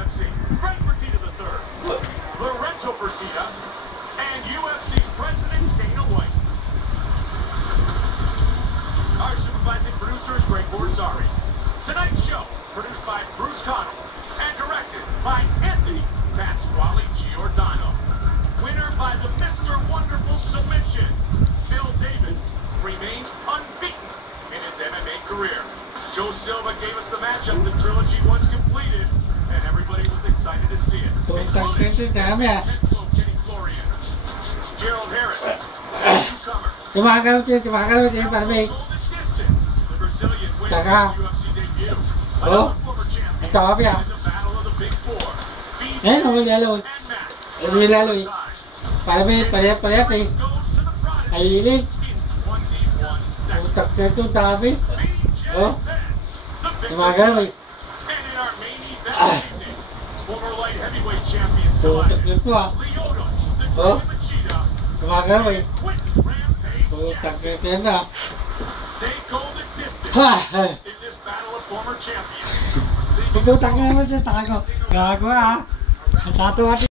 UFC, Greg Fertitta III, Lorenzo Fertitta, and UFC President Dana White. Our supervising producer is Greg Borzari. Tonight's show, produced by Bruce Connell and directed by Anthony Pasquale Giordano. Winner by the Mr. Wonderful submission, Phil Davis remains unbeaten in his MMA career. Joe Silva gave us the matchup. The trilogy was completed, and everybody was excited to see it. Kenny Florian, Gerald Harris, newcomer. Tumagal din para may. The Brazilian wins his UFC debut. Oh, ito kapi ah. Eh, naman lalo. Para may pare-parehas eh. Ay, utak na ito, dami. Oh, tumagal may. Utak na ito ah. Oh, tumagal may. Utak na ito yan ah. Ha! Pag-utak na naman siya, tayo. Gago ah. Tatuwa